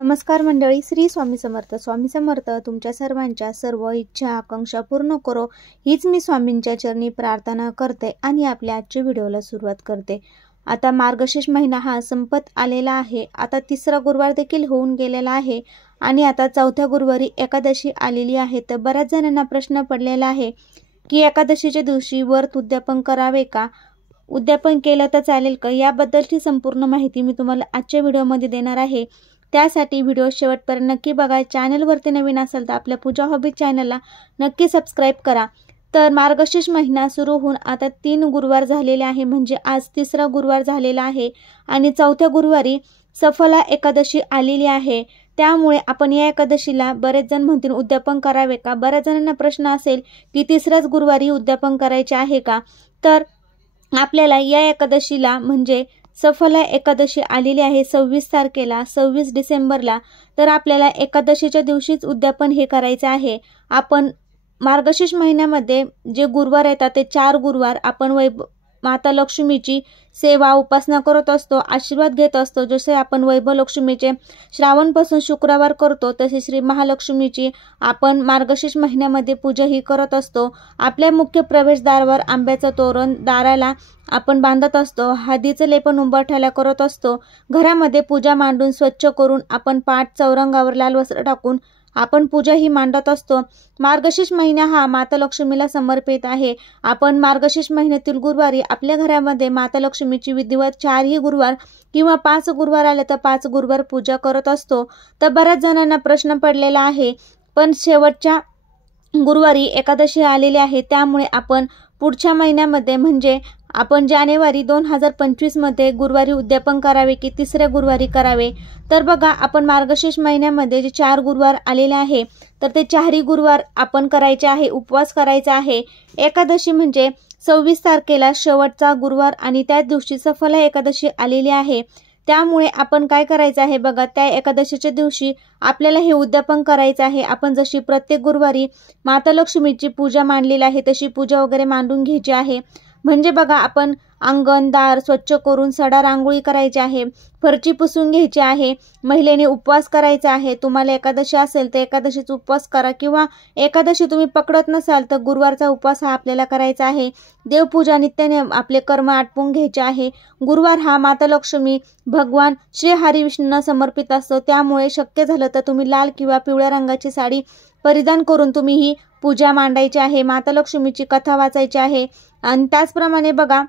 नमस्कार मंडळी, श्री स्वामी समर्थ. स्वामी समर्थ तुमच्या सर्वांच्या सर्व इच्छा आकांक्षा पूर्ण करो, हीच मी स्वामींच्या चरणी प्रार्थना करते आणि आपल्या आजच्या व्हिडिओला सुरुवात करते. आता मार्गशीर्ष महिना हा संपत आलेला आहे. आता तिसरा गुरुवार देखील होऊन गेलेला आहे आणि आता चौथ्या गुरुवारी एकादशी आलेली आहे. तर बऱ्याच जणांना प्रश्न पडलेला आहे की एकादशीच्या दिवशी व्रत उद्यापन करावे का, उद्यापन केलं तर चालेल का, याबद्दलची संपूर्ण माहिती मी तुम्हाला आजच्या व्हिडिओमध्ये देणार आहे. त्यासाठी व्हिडिओ शेवटपर्यंत नक्की बघा. चॅनलवरती नवीन असाल तर आपल्या पूजा हॉबी चॅनलला नक्की सबस्क्राईब करा. तर मार्गशीर्ष महिना सुरू होऊन आता 3 गुरुवार झालेले आहे, म्हणजे आज तिसरा गुरुवार झालेला आहे आणि चौथ्या गुरुवारी सफला एकादशी आलेली आहे. त्यामुळे आपण या एकादशीला बरेच जण म्हणतील उद्यापन करावे का. बऱ्याच जणांना प्रश्न असेल की तिसऱ्याच गुरुवारी उद्यापन करायचे आहे का. तर आपल्याला या एकादशीला म्हणजे सफला एकादशी आलेली आहे 26 तारखेला, 26 डिसेंबरला. तर आपल्याला एकादशीच्या दिवशीच उद्यापन हे करायचं आहे. आपण मार्गशीर्ष महिन्यामध्ये जे गुरुवार येतात ते 4 गुरुवार आपण माता लक्ष्मीची सेवा उपासना करत असतो, आशीर्वाद घेत असतो. जसे आपण वैभव लक्ष्मीचे श्रावणपासून शुक्रवार करतो, तसे श्री महालक्ष्मीची आपण मार्गशीर्ष महिन्यामध्ये पूजा ही करत असतो. आपल्या मुख्य प्रवेशद्वारावर आंब्याचं तोरण दाराला आपण बांधत असतो, हळदीचं लेपन उंबरठ्याला करत असतो. घरामध्ये पूजा मांडून स्वच्छ करून आपण पाट चौरंगावर लाल वस्त्र टाकून आपण पूजा ही मांडत असतो. मार्गशीर्ष महिना हा माता लक्ष्मीला समर्पित आहे. आपण मार्गशीर्ष महिन्यातील गुरुवारी आपल्या घरामध्ये माता लक्ष्मीची विधिवत 4ही गुरुवार किंवा 5 गुरुवार आले तर 5 गुरुवार पूजा करत असतो. तर बऱ्याच जणांना प्रश्न पडलेला आहे, पण शेवटच्या गुरुवारी एकादशी आलेली आहे, त्यामुळे आपण पुढच्या महिन्यामध्ये म्हणजे आपण जानेवारी 2025 मध्ये गुरुवारी उद्यापन करावे की तिसऱ्या गुरुवारी करावे. तर बघा, आपण मार्गशीर्ष महिन्यामध्ये जे 4 गुरुवार आलेले आहे तर ते 4ही गुरुवार आपण करायचे आहे, उपवास करायचा आहे. एकादशी म्हणजे 26 तारखेला शेवटचा गुरुवार आणि त्याच दिवशी सफला एकादशी आलेली आहे. त्यामुळे आपण काय करायचं आहे बघा, त्या एकादशीच्या दिवशी आपल्याला हे उद्यापन करायचं आहे. आपण जशी प्रत्येक गुरुवारी माता लक्ष्मीची पूजा मांडलेली आहे तशी पूजा वगैरे मांडून घ्यायची आहे. म्हणजे बघा, आपण अंगण दार स्वच्छ करून सडा रांगोळी करायची आहे, फरची पुसून घ्यायची आहे. महिलेने उपवास करायचा आहे. तुम्हाला एकादशी असेल तर एकादशीचा उपवास करा किंवा एकादशी तुम्ही पकडत नसाल तर गुरुवारचा उपवास हा आपल्याला करायचा आहे. देवपूजा नित्याने आपले कर्म आटपून घ्यायचे आहे. गुरुवार हा माता लक्ष्मी भगवान श्री हरी विष्णूंना समर्पित असतो. त्यामुळे शक्य झालं तर तुम्ही लाल किंवा पिवळ्या रंगाची साडी परिधान करून तुम्ही ही पूजा मांडायची आहे. माता लक्ष्मीची कथा वाचायची आहे आणि त्याचप्रमाणे बघा,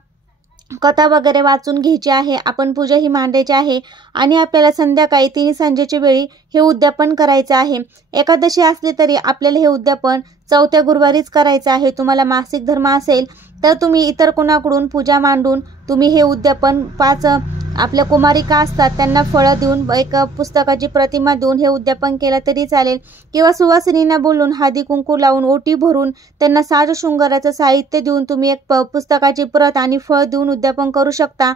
कथा वगैरे वाचून घ्यायची आहे. आपण पूजा ही मांडायची आहे आणि आपल्याला संध्याकाळी 3 सांजेच्या वेळी हे उद्यापन करायचं आहे. एकादशी असली तरी आपल्याला हे उद्यापन चौथ्या गुरुवारीच करायचं आहे. तुम्हाला मासिक धर्म असेल तर तुम्ही इतर कोणाकडून पूजा मांडून तुम्ही हे उद्यापन 5 आपल्या कुमारिका असतात त्यांना फळं देऊन एक पुस्तकाची प्रतिमा देऊन हे उद्यापन केलं तरी चालेल किंवा सुवासिनींना बोलून हळदी कुंकू लावून ओटी भरून त्यांना साज शृंगाराचं साहित्य देऊन तुम्ही एक पुस्तकाची प्रत आणि फळ देऊन उद्यापन करू शकता.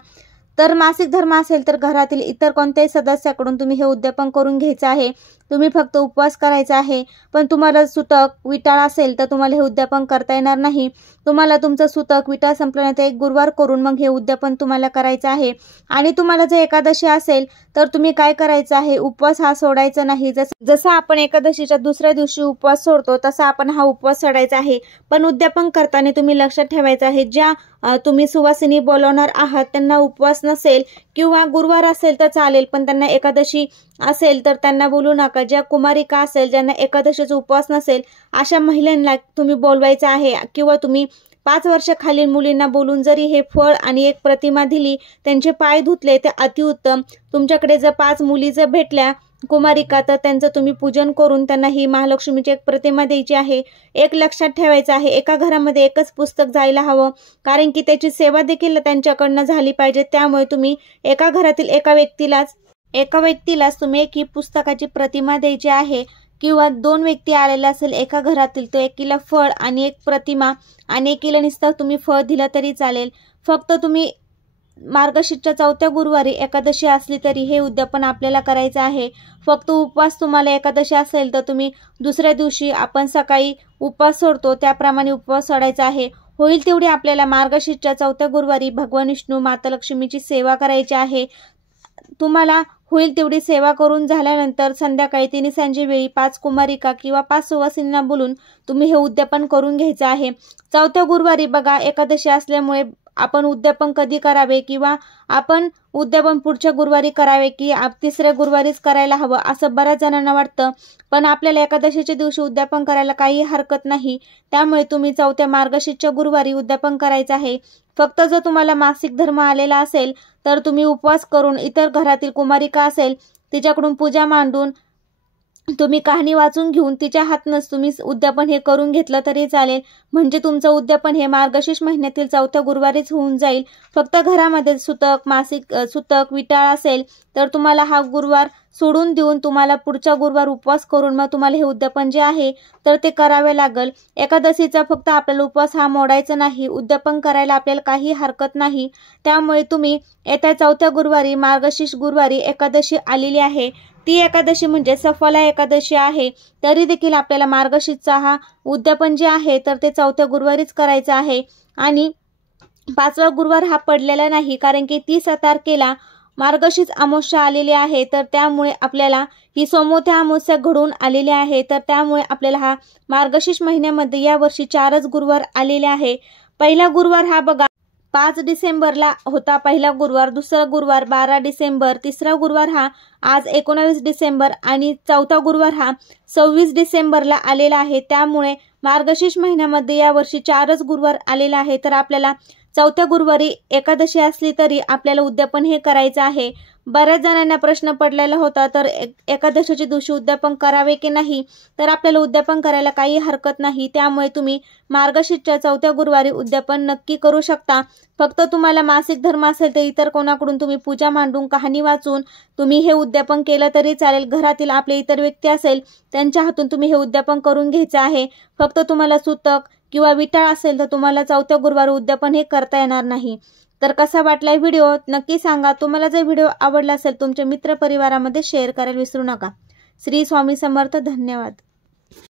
तर मासिक धर्म असेल तर घरातील इतर कोणत्याही सदस्याकडून तुम्ही हे उद्यापन करून घ्यायचं आहे. तुम्ही फक्त उपवास करायचा आहे. पण तुम्हाला सुतक विटाळ असेल तर तुम्हाला हे उद्यापन करता येणार नाही. तुम्हाला तुमचं सुतक विटाळ संपल्यानंतर 1 गुरुवार करून मग हे उद्यापन तुम्हाला करायचं आहे. आणि तुम्हाला जर एकादशी असेल तर तुम्ही काय करायचं आहे, उपवास हा सोडायचा नाही. जसं आपण एकादशीच्या दुसऱ्या दिवशी उपवास सोडतो तसा आपण हा उपवास सोडायचा आहे. पण उद्यापन करताना तुम्ही लक्षात ठेवायचं आहे, ज्या तुम्ही सुवासिनी बोलवणार आहात त्यांना उपवास नसेल किंवा गुरुवार असेल तर चालेल, पण त्यांना एकादशी असेल तर त्यांना बोलू नका. ज्या कुमारिका असेल ज्यांना एकादशीचा उपवास नसेल अशा महिलांना तुम्ही बोलवायचं आहे किंवा तुम्ही 5 वर्षाखालील मुलींना बोलून जरी हे फळ आणि एक प्रतिमा दिली, त्यांचे पाय धुतले ते अतिउत्तम. तुमच्याकडे जर 5 मुली जर भेटल्या कुमारिका तर त्यांचं तुम्ही पूजन करून त्यांना ही महालक्ष्मीची एक प्रतिमा द्यायची आहे. एक लक्षात ठेवायचं आहे, एका घरामध्ये एकच पुस्तक जायला हवं, कारण की त्याची सेवा देखील त्यांच्याकडनं झाली पाहिजे. त्यामुळे तुम्ही एका घरातील एका व्यक्तीलाच तुम्ही एक ही पुस्तकाची प्रतिमा द्यायची आहे किंवा 2 व्यक्ती आलेल्या असेल एका घरातील तर एकीला फळ आणि एक प्रतिमा आणि एकीला नुसतं तुम्ही फळ दिलं तरी चालेल. फक्त तुम्ही मार्गशीर्षच्या चौथ्या गुरुवारी एकादशी असली तरी हे उद्यापन आपल्याला करायचं आहे. फक्त उपवास तुम्हाला एकादशी असेल तर तुम्ही दुसऱ्या दिवशी आपण सकाळी उपवास सोडतो त्याप्रमाणे उपवास सोडायचा आहे. होईल तेवढी आपल्याला मार्गशीर्षच्या चौथ्या गुरुवारी भगवान विष्णू माता लक्ष्मीची सेवा करायची आहे. तुम्हाला होईल तेवढी सेवा करून झाल्यानंतर संध्याकाळी 3 सांजे वेळी 5 कुमारिका किंवा 5 सुवासिनींना बोलून तुम्ही हे उद्यापन करून घ्यायचं आहे। चौथ्या गुरुवारी बघा एकादशी असल्यामुळे आपण उद्यापन कधी करावे किंवा आपण उद्यापन पुढच्या गुरुवारी करावे की तिसऱ्या गुरुवारीच करायला हवं असं बऱ्याच जणांना वाटतं, पण आपल्याला एकादशीच्या दिवशी उद्यापन करायला काही हरकत नाही। त्यामुळे तुम्ही चौथ्या मार्गशीर्षच्या गुरुवारी उद्यापन करायचं आहे। फक्त जर तुम्हाला मासिक धर्म आलेला असेल तर तुम्ही उपवास करून इतर घरातील कुमारिका असेल तिच्याकडून पूजा मांडून तुम्ही कहाणी वाचून घेऊन तिच्या हातनंच तुम्ही उद्यापन हे करून घेतलं तरी चालेल, म्हणजे तुमचं उद्यापन हे मार्गशीर्ष महिन्यातील चौथ्या गुरुवारीच होऊन जाईल। फक्त घरामध्ये सुतक विटाळ असेल तर तुम्हाला हा गुरुवार सोडून देऊन तुम्हाला पुढच्या गुरुवार उपवास करून मग तुम्हाला हे उद्यापन जे आहे तर ते करावे लागेल। एकादशीचा फक्त आपल्याला उपवास हा मोडायचा नाही, उद्यापन करायला आपल्याला काही हरकत नाही। त्यामुळे तुम्ही येत्या चौथ्या गुरुवारी मार्गशीर्ष गुरुवारी एकादशी आलेली आहे, ती एकादशी म्हणजे सफला एकादशी आहे, तरी देखील आपल्याला मार्गशीर्षचा हा उद्यापन जे आहे तर ते चौथ्या गुरुवारीच करायचं आहे। आणि 5वा गुरुवार हा पडलेला नाही, कारण की 30 तारखेला मार्गशीर्ष अमावस्या आलेली आहे, तर त्यामुळे आपल्याला ही सोमवती अमावस्या घडून आलेली आहे। तर त्यामुळे आपल्याला हा मार्गशीर्ष महिन्यामध्ये यावर्षी 4च गुरुवार आलेले आहे। पहिला गुरुवार हा बघा 5 डिसेंबरला होता पहिला गुरुवार, दुसरा गुरुवार 12 डिसेंबर, तिसरा गुरुवार हा आज 19 डिसेंबर आणि चौथा गुरुवार हा 26 डिसेंबरला आलेला आहे। त्यामुळे मार्गशीर्ष महिन्यामध्ये यावर्षी 4च गुरुवार आलेला आहे। तर आपल्याला चौथ्या गुरुवारी एकादशी असली तरी आपल्याला उद्यापन हे करायचं आहे। बऱ्याच जणांना प्रश्न पडलेला होता, तर एकादशीच्या दिवशी उद्यापन करावे की नाही, तर आपल्याला उद्यापन करायला काही हरकत नाही। त्यामुळे तुम्ही मार्गशीर्षच्या चौथ्या गुरुवारी उद्यापन नक्की करू शकता। फक्त तुम्हाला मासिक धर्म असेल तर इतर कोणाकडून तुम्ही पूजा मांडून कहाणी वाचून तुम्ही हे उद्यापन केलं तरी चालेल। घरातील आपले इतर व्यक्ती असेल त्यांच्या हातून तुम्ही हे उद्यापन करून घ्यायचं आहे। फक्त तुम्हाला सुतक किंवा विटाळ असेल तर तुम्हाला चौथ्या गुरुवारी उद्यापन हे करता येणार नाही। तर कसा वाटलाय व्हिडिओ नक्की सांगा। तुम्हाला जर व्हिडिओ आवडला असेल तुमच्या मित्र परिवारामध्ये शेअर करायला विसरू नका। श्री स्वामी समर्थ। धन्यवाद।